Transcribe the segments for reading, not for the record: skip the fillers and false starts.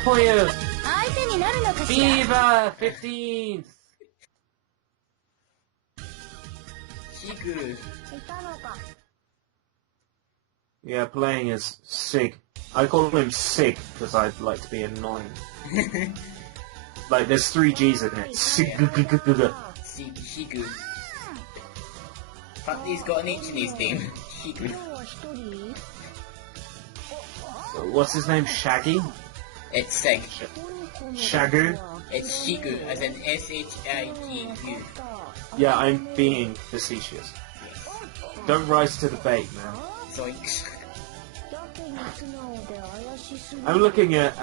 puyo. 相手になるのかしら。 Viva 15th. Shigu. いたのか。 Yeah, playing as Sig. I call him Sig because I'd like to be annoying. Like, there's 3 G's in it. Sig. Shigu. But he's got an H in his name. Shigu. 今日は一人。 What's his name? Shaggy? It's Sig. Shagu? It's Shigu, as in S-H-I-G-U. Yeah, I'm being facetious. Don't rise to the bait, man. Zoinks. だけに素直で怪しすぎる。 I'm looking at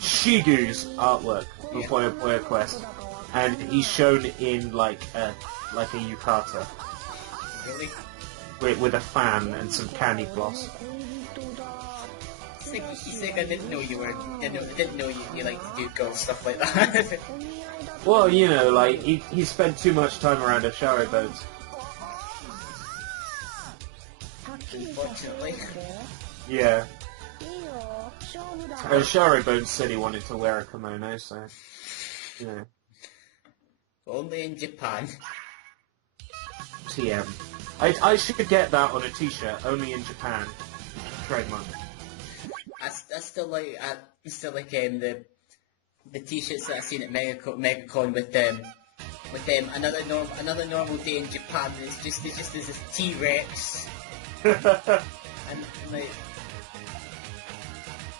Shigu's artwork for Puyo Puyo Quest, and he's shown in like a yukata Really? with a fan and some candy floss. Sig, I didn't know you like to do girl stuff like that. Well, you know, like he spent too much time around Oshari boats. Unfortunately. Yeah, いいよ、勝負だ。 Oshari boats said he wanted to wear a kimono, so you know, Only in Japan. TM. I should get that on a T-shirt. Only in Japan. Trademark. I still like the t-shirts that I've seen at Megacon with another normal day in Japan. It's just there's this T-Rex and like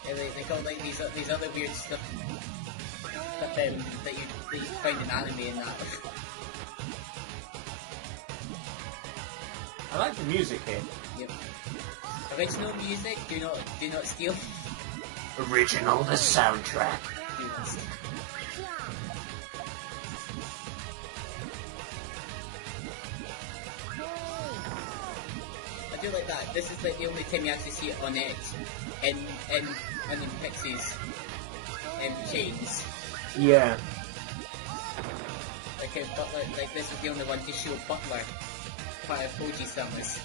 they got like these other weird stuff that you find in anime and that. I like the music here. Yep. Original music, do not steal. Original, the soundtrack. Do not steal. I do like that. This is like the only time you actually see it on it in Pixie's chains. Yeah. Like a Butler, like this is the only one to show Butler part of Koji Summers.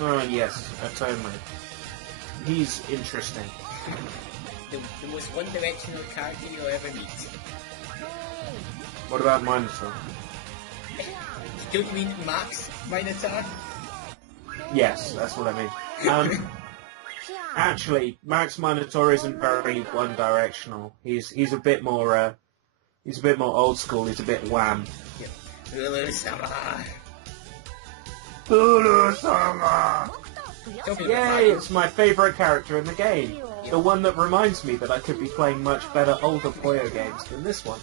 Oh yes, totally. He's interesting. The most one-directional character you'll ever meet. What about Minotaur? Don't you mean Max Minotaur? Yes, that's what I mean. Actually, Max Minotaur isn't very one-directional. He's a bit more old school. He's a bit wham. Yep. Ulu-sama. Ulu-sama! Talking Yay! about It's my favourite character in the game. The one that reminds me that I could be playing much better older Puyo games than this one.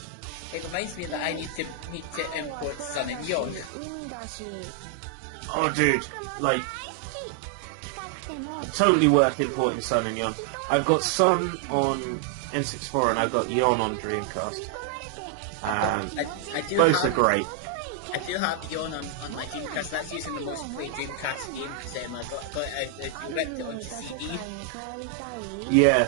it reminds me that I need to import Sun and Yon. 海だし。 Oh, dude, like, totally worth importing Sun and Yon. I've got Sun on N64 and I've got Yon on Dreamcast. I do Both have, are great. I do have Yon on my Dreamcast. That's using the most played Dreamcast game because I ripped it onto CD. Yeah,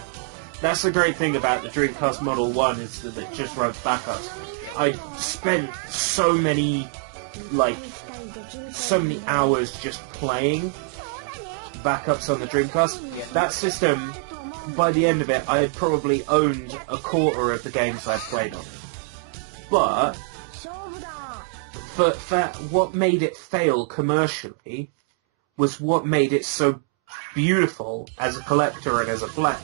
that's the great thing about the Dreamcast Model 1 is that it just runs backups. I spent so many hours just playing backups on the Dreamcast. That system, by the end of it, I had probably owned a quarter of the games I'd played on. But for what made it fail commercially was what made it so beautiful as a collector and as a player.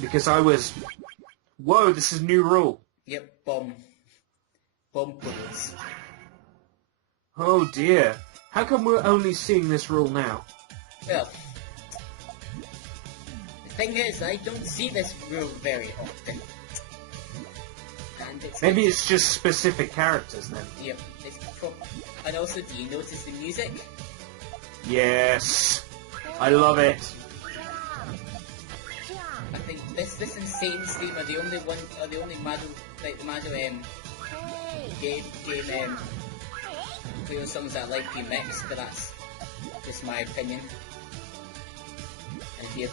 Because I was, whoa, this is a new rule. Yep, bomb puddles. Oh dear. How come we're only seeing this rule now? Well, the thing is, I don't see this rule very often. And Maybe it's just specific characters then. Yep, and also, do you notice the music? Yes. I love it. I think this insane theme are the only Mado game Puyo songs that I like remixed, but that's just my opinion.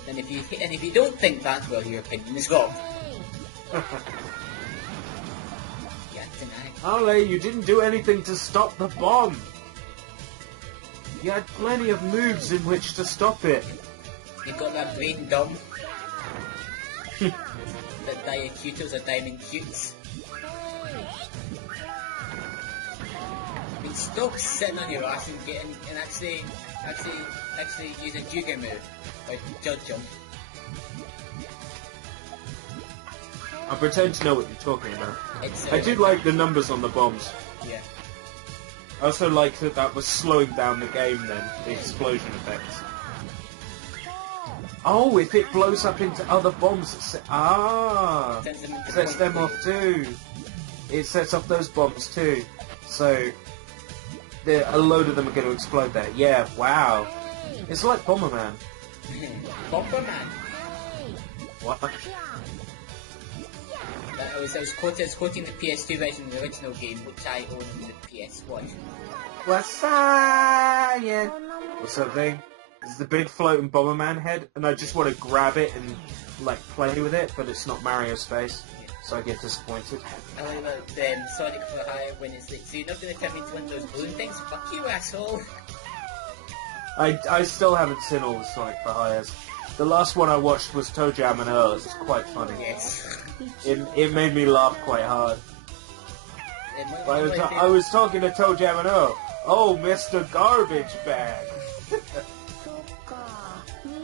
And if you don't think that, well, your opinion is wrong. Yeah, deny. Ale, you didn't do anything to stop the bomb. You had plenty of moves in which to stop it. You've got that brain dumb. That Diacutos or Diamond Cutes. I mean, stop sitting on your ass and getting and actually use a Juga move or Judge Jump. I pretend to know what you're talking about. It's, I do like the numbers on the bombs. Yeah. I also like that was slowing down the game then, the explosion effects. Oh, if it blows up into other bombs, sets them off too. It sets off those bombs too. So, a load of them are going to explode there. Yeah, wow. It's like Bomberman. Bomberman. What? I was quoting the PS2 version of the original game, which I own on the PS1. What's up, What's up, thing? This is the big floating Bomberman head, and I just want to grab it and, like, play with it, but it's not Mario's face, so I get disappointed. I like that Sonic for Hire when it's like, so you're not going to turn me into one of those balloon things? Fuck you, asshole! I still haven't seen all the Sonic for Hires. The last one I watched was Toe Jam and Earl. It's quite funny. Yes. It made me laugh quite hard. I was talking to Toe Jam and Earl. Oh, Mr. Garbage Bag!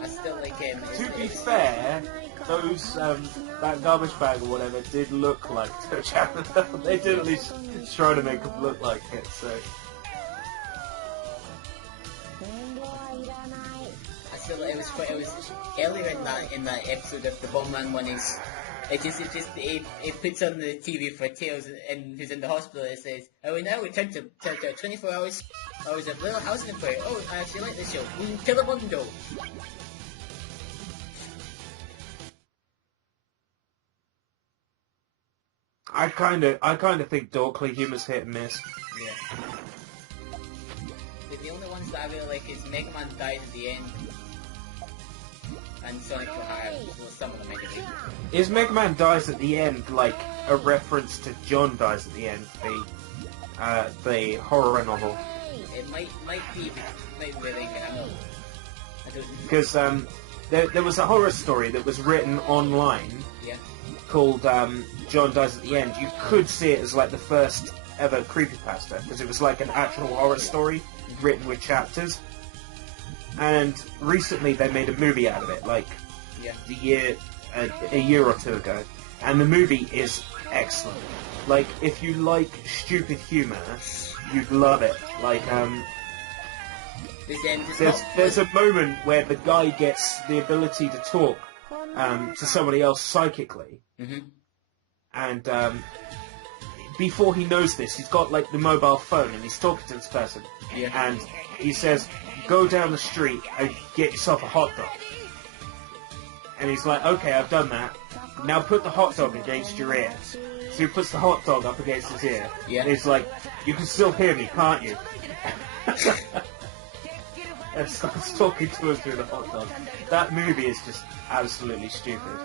I still like him. To be fair, those, that garbage bag or whatever did look like Toe Jam and Earl. They did at least try to make them look like it, so... It was earlier in that episode of the Bomberman one is he puts on the TV for Tails and who's in the hospital. It says, "Oh, we now return to 24 hours of little housing for you. Oh, I actually like this show. Telemundo." I kind of think Dorkly humor's hit and miss. Yeah. The only ones that I really like is Mega Man dies at the end. And Sonic for Hire, well, some of them anyway. Is Mega Man dies at the end like a reference to John dies at the end, the horror novel? It might be like I don't know. Because there was a horror story that was written online called John Dies at the End. You could see it as like the first ever creepypasta because it was like an actual horror story written with chapters. And recently they made a movie out of it, like a year or two ago, and the movie is excellent. Like, if you like stupid humour, you'd love it. Like, there's a moment where the guy gets the ability to talk to somebody else psychically, and before he knows this, he's got like the mobile phone and he's talking to this person, and he says, "Go down the street and get yourself a hot dog." And he's like, "Okay, I've done that. Now put the hot dog against your ear." So he puts the hot dog up against his ear. And he's like, "You can still hear me, can't you?" And starts talking to us through the hot dog. That movie is just absolutely stupid.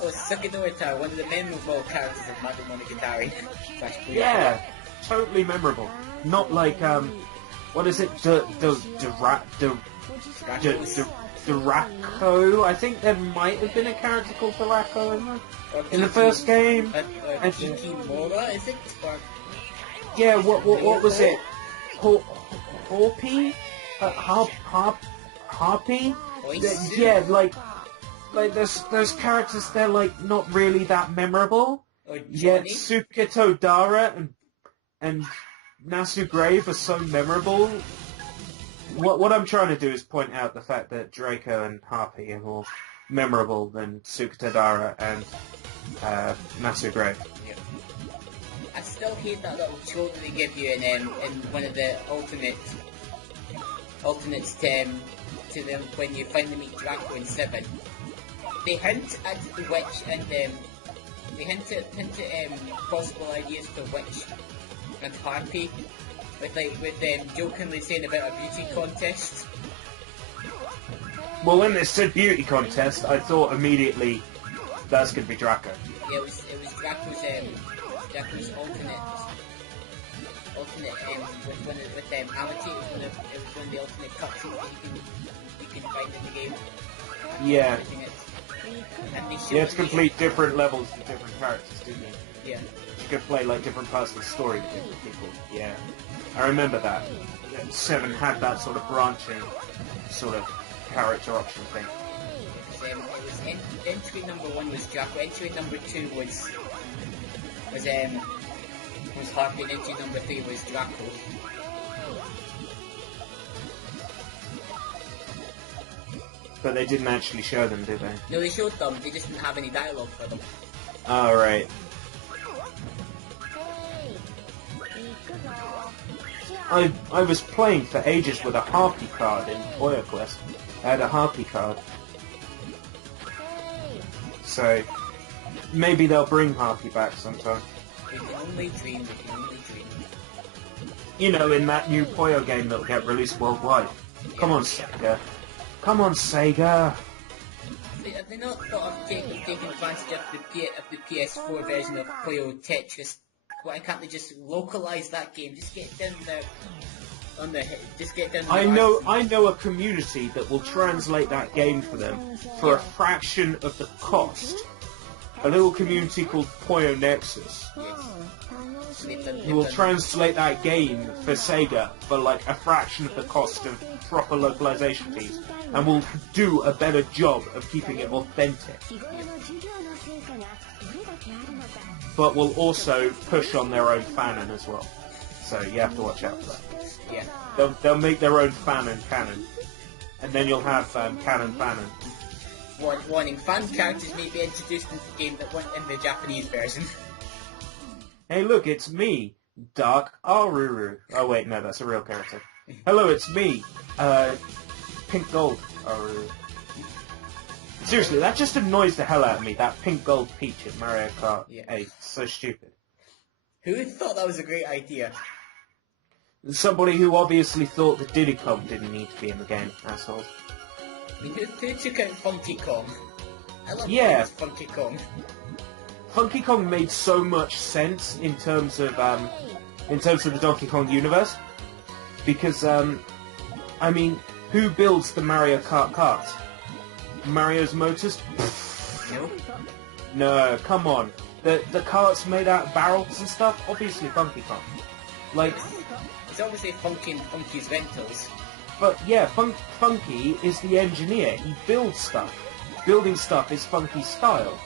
Oh, Sakidorita, one of the memorable characters of Mario Monogatari. Yeah, totally memorable. Not like, what is it? Duraco? I think there might have been a character called Duraco in the first game. Kikimora, is it? Yeah, what was it? Harpy? Harpy? Yeah, like those characters, they're like not really that memorable. Yet Tsukito Dara and Nasu Grave are so memorable. What I'm trying to do is point out the fact that Draco and Harpy are more memorable than Tsukito Dara and Nasu Grave. Yeah. I still hate that little trope they give you in one of the alternates to them when you finally meet Draco in 7. They hint at the witch and they hint at possible ideas for witch and Harpy, with them jokingly saying about a beauty contest. Well, when they said beauty contest, I thought immediately that's going to be Draco. Yeah, it was Draco's alternate with Amity. It was from the alternate cutscenes that you can find in the game. Yeah. And they You have to show complete different levels with different characters, didn't you? Yeah. You could play like different parts of the story with different people. Yeah. I remember that. 7 had that sort of branching sort of character option thing. It was entry number 1 was Draco, entry number 2 was Harpy, and entry number 3 was Draco. But they didn't actually show them, did they? No, they showed them, they just didn't have any dialogue for them. Oh, right. I was playing for ages with a Harpy card in Puyo Quest. I had a Harpy card. So, maybe they'll bring Harpy back sometime. We can only dream, we can only dream. You know, in that new Puyo game that'll get released worldwide. Come on, Sega. Come on, Sega! Have they not thought of taking advantage of the PS4 version of Puyo Tetris? Why can't they just localize that game? Just get down there on the just get down. I know a community that will translate that game for them for a fraction of the cost. A little community called Puyo Nexus. Who will translate that game for Sega for like a fraction of the cost of proper localization fees, and will do a better job of keeping it authentic. But will also push on their own fanon as well. So you have to watch out for that. Yeah. They'll make their own fanon canon, and then you'll have canon fanon. Warning: fan characters may be introduced into the game that weren't in the Japanese version. Hey, look, it's me, Dark Aruru. Oh wait, no, that's a real character. Hello, it's me, Pink Gold Aruru. Seriously, that just annoys the hell out of me, that pink gold peach in Mario Kart 8. So stupid. Who thought that was a great idea? Somebody who obviously thought that Diddy Kong didn't need to be in the game, assholes. I mean, who took out Funky Kong? I love Funky Kong. Funky Kong made so much sense in terms of the Donkey Kong universe, because I mean, who builds the Mario Kart carts? Mario's Motors? No. No, come on. The carts made out of barrels and stuff? Obviously Funky Kong. Like, it's obviously Funky and Funky's Rentals. But yeah, Funky is the engineer. He builds stuff. Building stuff is Funky's style.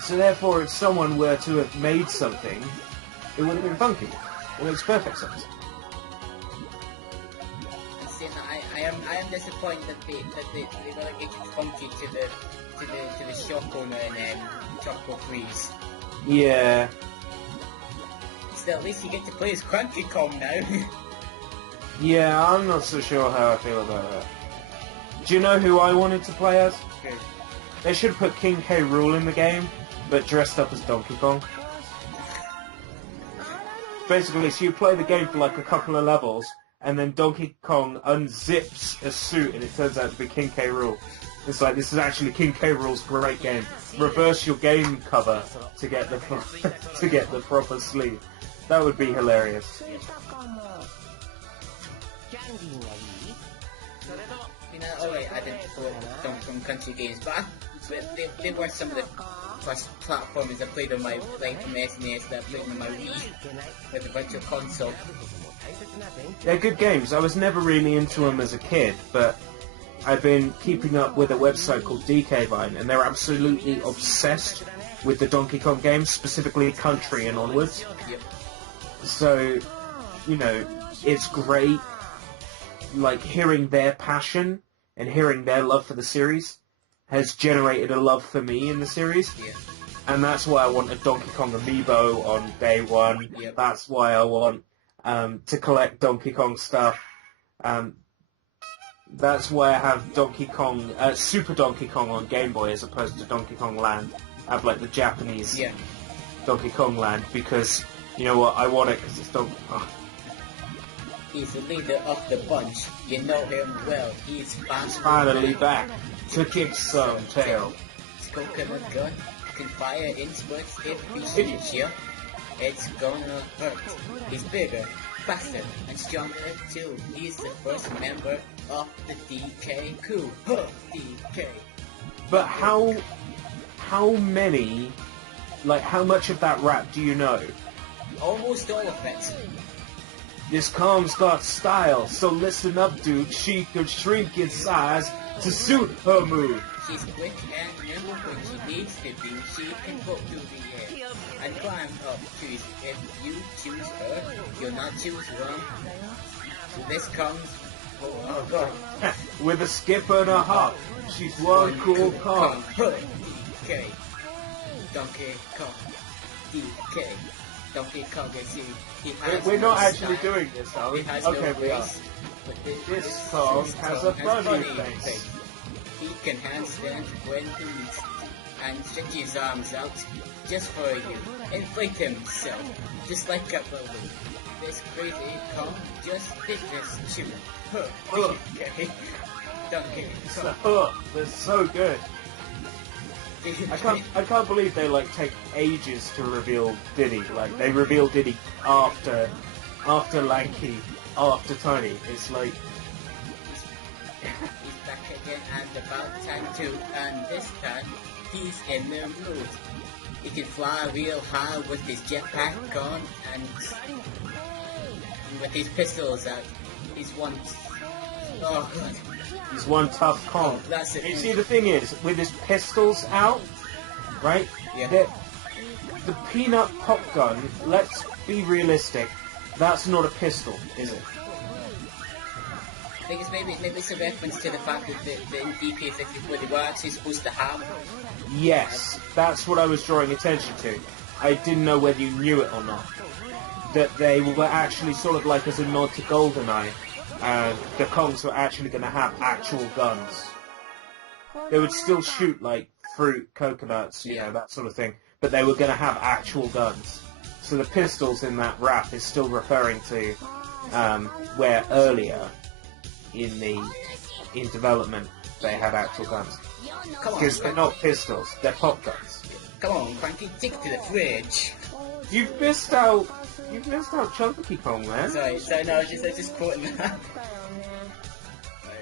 So therefore, if someone were to have made something, it would have been Funky. It makes perfect sense. I am disappointed that they relegated Funky to the shop owner in Choco Freeze. Yeah. Still, at least you get to play as Cranky Kong now. Yeah, I'm not so sure how I feel about that. Do you know who I wanted to play as? Good. They should have put King K. Rool in the game, but dressed up as Donkey Kong. Basically, so you play the game for like a couple of levels, and then Donkey Kong unzips a suit, and it turns out to be King K. Rool. It's like, this is actually King K. Rool's great game. Reverse your game cover to get the to get the proper sleeve. That would be hilarious. You know, alright, I didn't follow Donkey Kong Country games, but they were some of the first platformers I played on my like from the SNES that I played on my Wii with the Virtual Console. They're good games. I was never really into them as a kid, but I've been keeping up with a website called DK Vine, and they're absolutely obsessed with the Donkey Kong games, specifically Country and onwards. Yep. So, you know, it's great, like, hearing their passion and hearing their love for the series has generated a love for me in the series. Yeah. And that's why I want a Donkey Kong amiibo on day one. Yep. That's why I want to collect Donkey Kong stuff. That's why I have Donkey Kong, Super Donkey Kong on Game Boy as opposed to Donkey Kong Land. I have like the Japanese Donkey Kong Land because, you know what, I want it because it's Donkey Kong. He's the leader of the bunch. You know him well. He's finally back to kick some tail. His coconut gun can fire in spurts if he shoots you. It's gonna hurt. He's bigger. faster and stronger too. He's the first member of the DK crew. Huh, DK. But how many, like, how much of that rap do you know? Almost all of it. This Kong's got style, so listen up, dude. She could shrink in size to suit her mood. She's quick and nimble when she needs to be. She can pop through the air and climb up trees. If you choose her, you'll not choose wrong. So this comes, oh god, With a skip and a hop, she's one cool Kong. DK. Donkey Kong. DK. Donkey Kong is he has We're no not actually style. doing this, are we? He has Okay, no we are. grace, but This Kong has a funny face. He can handstand when he needs to and stretch his arms out just for you. Inflate himself just like a balloon. This crazy Kong just did this tune. Okay. Donkey Kong. They're so good. I can't believe they like take ages to reveal Diddy. Like they reveal Diddy after Lanky, after Tony. It's like He's back again and about time too, and this time he's in the mood. He can fly real high with his jetpack on and with his pistols out. He's one. Oh god. he's one tough Kong. That's it. You see, the thing is, with his pistols out, right? Yeah. The peanut pop gun. Let's be realistic. That's not a pistol, is it? I think it's maybe it's a reference to the fact that the DK-54 they were actually supposed to have. Yes, that's what I was drawing attention to. I didn't know whether you knew it or not. That they were actually sort of like as a nod to GoldenEye. The Kongs were actually going to have actual guns. They would still shoot like fruit, coconuts, you know, that sort of thing. But they were going to have actual guns. So the pistols in that rap is still referring to where earlier in development they had actual guns. Come on, Because they're not pistols, they're pop guns. come on, Cranky, take it to the fridge. You've missed out Chunky Kong, man. Sorry, no, I was just quoting that.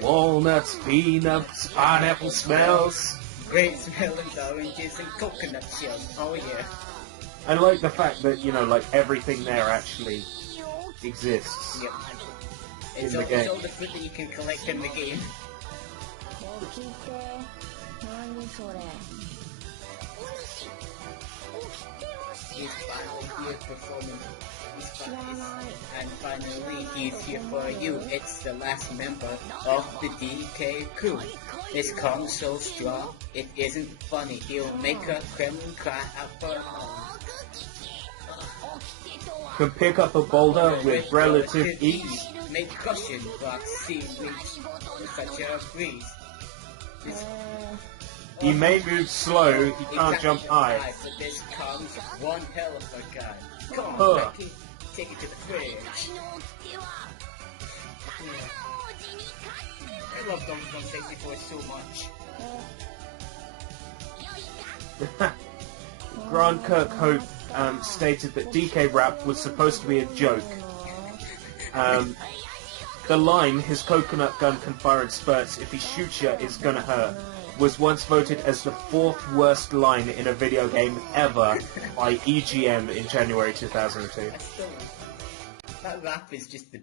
Walnuts, peanuts, pineapple smells. Great smelling oranges and coconut shells. Oh yeah. I like the fact that, you know, like everything there actually exists. Yep. In It's the all, game. it's all the fruit that you can collect in the game. 起きて何それ He's finally here performing. And finally, he's here for you. It's the last member of the DK crew. This Kong's so strong, it isn't funny. He'll make a Kremlin cry out for home. Can pick up a boulder with relative ease. Make cushion blocks see reach with such a breeze. He may move slow, he can't jump high. But this Kong's one hell of a guy. Come Huh. on, Becky, take it to the fridge. I love Donkey Kong 64 so much. Grant Kirkhope stated that DK Rap was supposed to be a joke. The line, his coconut gun can fire in spurts, if he shoots you, it's gonna hurt, was once voted as the 4th worst line in a video game ever by EGM in January 2002. That rap is just the